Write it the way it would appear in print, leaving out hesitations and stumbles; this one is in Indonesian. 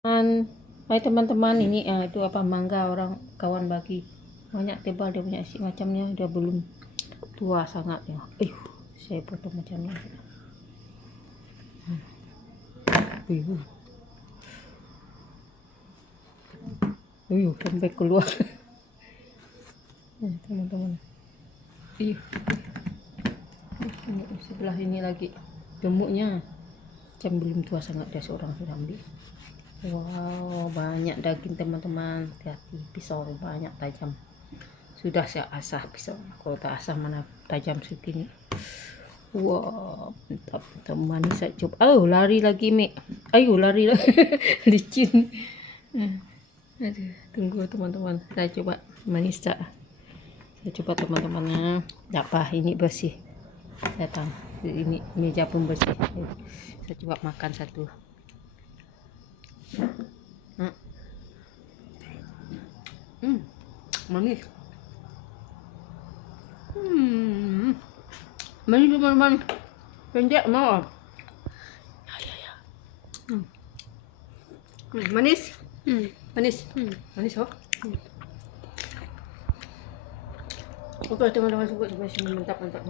Hai teman-teman, ini itu apa, mangga orang kawan bagi, banyak tebal dia punya isi, macamnya udah belum tua sangat ya. Saya potong macamnya. Sampai keluar. Teman-teman. Ini sebelah ini lagi gemuknya, macam belum tua sangat, dia seorang sudah ambil. Wow, banyak daging teman-teman. Hati-hati, pisau banyak tajam. Sudah saya asah pisau. Kalau tak asah mana tajam segini. Wow, mantap teman. Saya coba. Oh, lari lagi, Mek. Ayo lari lagi. Licin. Aduh, tunggu teman-teman. Saya coba manis tak. Saya coba teman-temannya. Apa ini bersih. Datang. Ini meja pun bersih. Saya coba makan satu. Manis. Manis teman-teman. Pendek mau. Ya. Manis. Manis. Manis oh. Oke teman-teman, mantap.